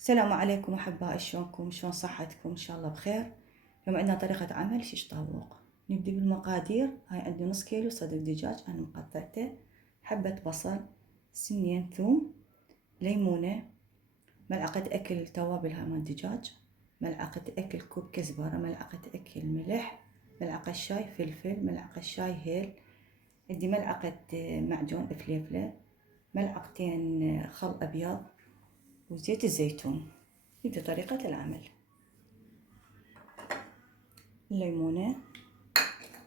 السلام عليكم أحبائي، شلونكم؟ شلون صحتكم؟ إن شاء الله بخير. اليوم عندنا طريقة عمل شيش طاووق. نبدأ بالمقادير. هاي عندي نص كيلو صدر دجاج أنا مقطعته، حبة بصل، سنين ثوم، ليمونة، ملعقة أكل توابل هاي مال دجاج، ملعقة أكل كوب كزبرة، ملعقة أكل ملح، ملعقة شاي فلفل، ملعقة شاي هيل، عندي ملعقة معجون فليفلة، ملعقتين خل أبيض، وزيت الزيتون. نبدأ طريقة العمل. الليمونة،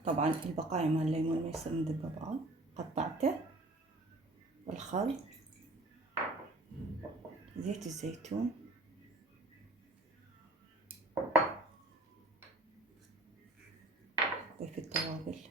طبعا البقايا مال الليمون ما يصير ندبه ببعض، قطعته، الخل، زيت الزيتون، ضيف التوابل،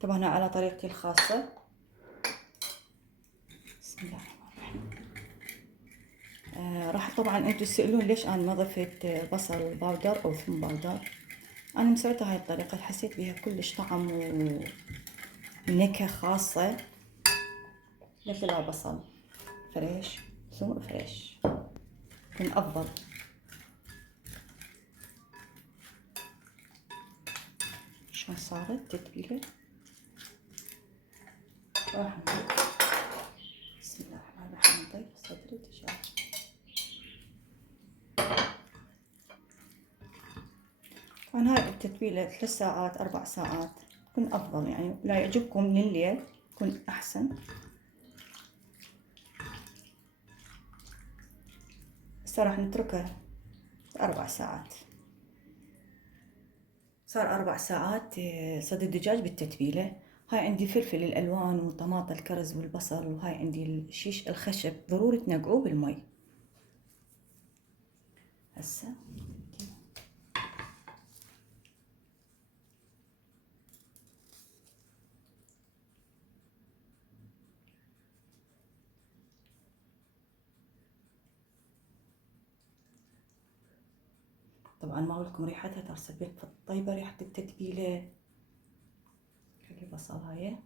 طبعا على طريقتي الخاصة. بسم الله الرحمن الرحيم. راح طبعا انتو تسألون ليش انا ما ضفت بصل باودر او ثوم باودر. انا مسويتها هاي الطريقة، حسيت بيها كلش طعم ونكهة خاصة، مثل بصل فريش، ثوم فريش، يكون افضل. شلون صارت تتبيلة؟ راح نضيف، بسم الله الرحمن الرحيم، نضيف صدر الدجاج. طبعا هاي التتبيلة 3 ساعات 4 ساعات تكون أفضل، يعني لا يعجبكم من الليل يكون أحسن. هسه راح نتركه 4 ساعات. صار 4 ساعات. صدر الدجاج بالتتبيلة. هاي عندي فلفل الألوان وطماطة الكرز والبصل، وهاي عندي الشيش الخشب ضروري تنقعوه بالمي. هسه طبعا ما أقولكم ريحتها ترسل بيت طيبة، ريحة التتبيلة. خلي بصل هاي،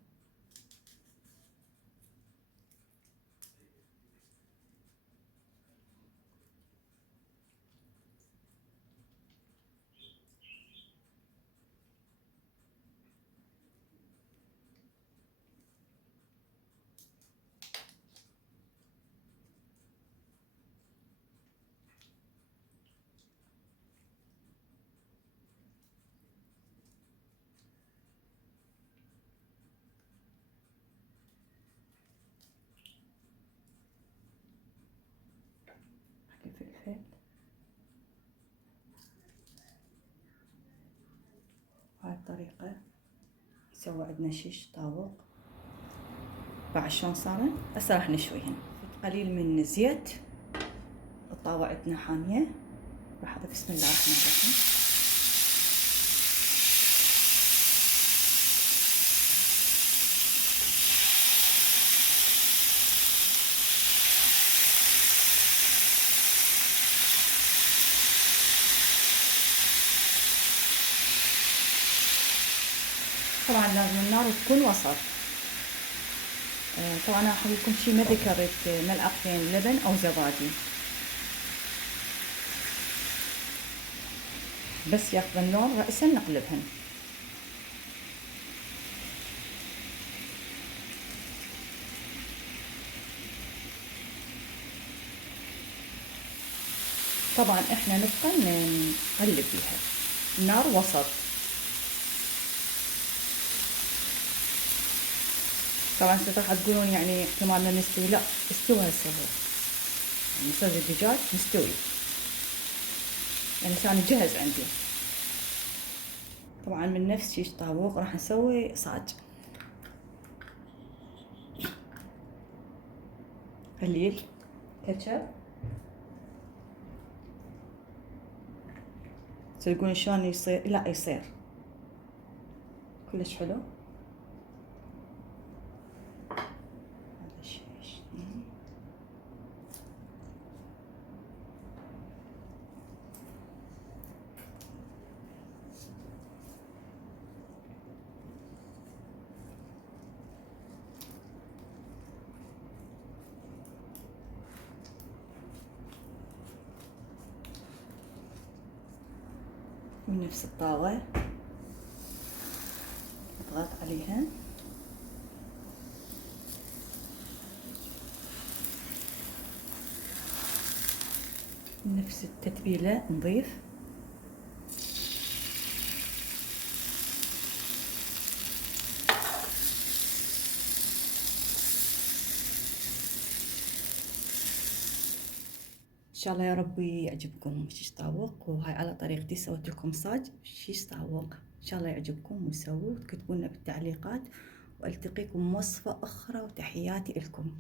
الفلفل. هاي الطريقة يسوى عندنا شيش طاووق. بعد شلون صارن؟ هسه راح نشويهن. قليل من الزيت، الطاوة عندنا حامية، راح اضيف بسم الله الرحمن الرحيم. طبعا لازم النار تكون وسط. طبعا انا راح لكم شي ما ذكرت، ملعقتين لبن او زبادي، بس ياخذ اللون رأسا نقلبهن. طبعا احنا نبقى نقلب بيها، النار وسط. طبعا راح تقولون يعني احتمال ما نستوي، لا استوى هسه هو، يعني صدر الدجاج مستوي، يعني كان جهز عندي. طبعا من نفس شيش طاووق راح نسوي صاج. قليل كاتشب، تقولون شلون يصير؟ لا يصير كلش حلو. هذا الشيش. ونفس الطاوة نضغط عليها. نفس التتبيلة نضيف ان شاء الله يا ربي يعجبكم شيش طاووق. وهاي على طريقتي سويت لكم صاج شيش طاووق، ان شاء الله يعجبكم وسووا وتكتبوا لنا بالتعليقات، والتقيكم وصفة اخرى وتحياتي لكم.